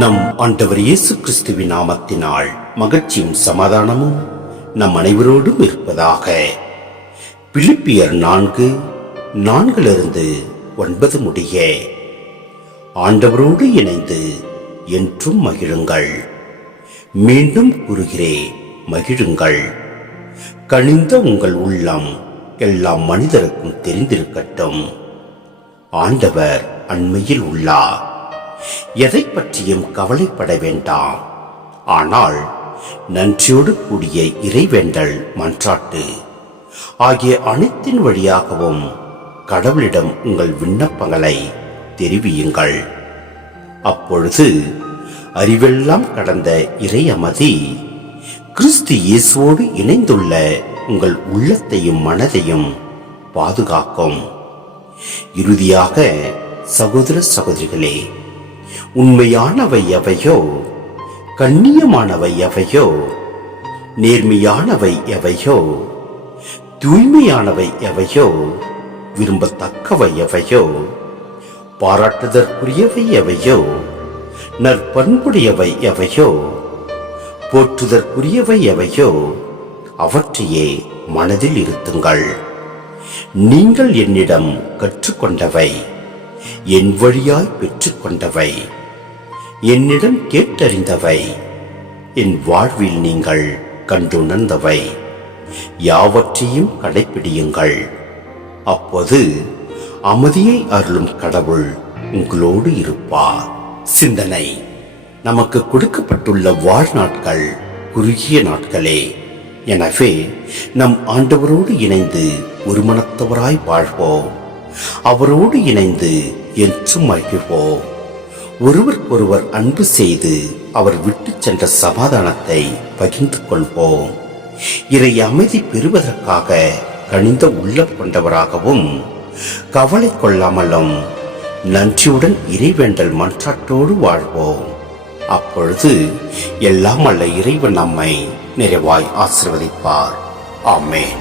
நம் ஆண்டவர் இயேசு கிறிஸ்துவின் நாமத்தினால் மகிழ்ச்சியும் சமாதானமும் நம் அனைவரோடும் இருப்பதாக. பிலிப்பியர் 4:4 முடிய. ஆண்டவரோடு இணைந்து என்றும் மகிழுங்கள். மீண்டும் கூறுகிறேன், மகிழுங்கள். கனிந்த உங்கள் உள்ளம் எல்லா மனிதருக்கும் தெரிந்திருக்கட்டும். ஆண்டவர் அண்மையில் உள்ளார். எதை பற்றியும் கவலைப்பட வேண்டாம். ஆனால் நன்றியோடு கூடிய இறைவேண்டல், மன்றாட்டு ஆகிய அனைத்தின் வழியாகவும் கடவுளிடம் உங்கள் விண்ணப்பங்களை தெரிவியுங்கள். அப்பொழுது அறிவெல்லாம் கடந்த இறை அமைதி கிறிஸ்து இயேசுவோடு இணைந்துள்ள உங்கள் உள்ளத்தையும் மனதையும் பாதுகாக்கும். இறுதியாக சகோதர சகோதரிகளே, உண்மையானவை எவையோ, கண்ணியமானவை எவையோ, நேர்மையானவை எவையோ, தூய்மையானவை எவையோ, விரும்பத்தக்கவை எவையோ, பாராட்டுதற்குரியவை எவையோ, நற்பண்புடையவை எவையோ, போற்றுதற்குரியவை எவையோ, அவற்றையே மனதில் இருத்துங்கள். நீங்கள் என்னிடம் கற்றுக்கொண்டவை, என் வழியாய் பெற்றுக்கொண்டவை, என்னிடம் கேட்டறிந்தவை, என் வாழ்வில் நீங்கள் கண்டுணர்ந்தவை யாவற்றையும் கடைப்பிடியுங்கள். அப்போது அமைதியை அருளும் கடவுள் உங்களோடு இருப்பார். சிந்தனை: நமக்கு கொடுக்கப்பட்டுள்ள வாழ்நாட்கள் குறுகிய நாட்களே. எனவே நம் ஆண்டவரோடு இணைந்து ஒரு மனத்தவராய் வாழ்வோம். அவரோடு இணைந்து என்றும் மகிழ்வோம். ஒருவருக்கொருவர் அன்பு செய்து அவர் விட்டு சென்ற சமாதானத்தை பகிர்ந்து கொள்வோம். இறை அமைதி பெறுவதற்காக கனிந்த உள்ளம் கொண்டவராகவும் கவலை கொள்ளாமலும் நன்றியுடன் இறைவேண்டல் மன்றாட்டோடு வாழ்வோம். அப்பொழுது எல்லாம் அல்ல இறைவன் நம்மை நிறைவாய் ஆசீர்வதிப்பார். ஆமென்.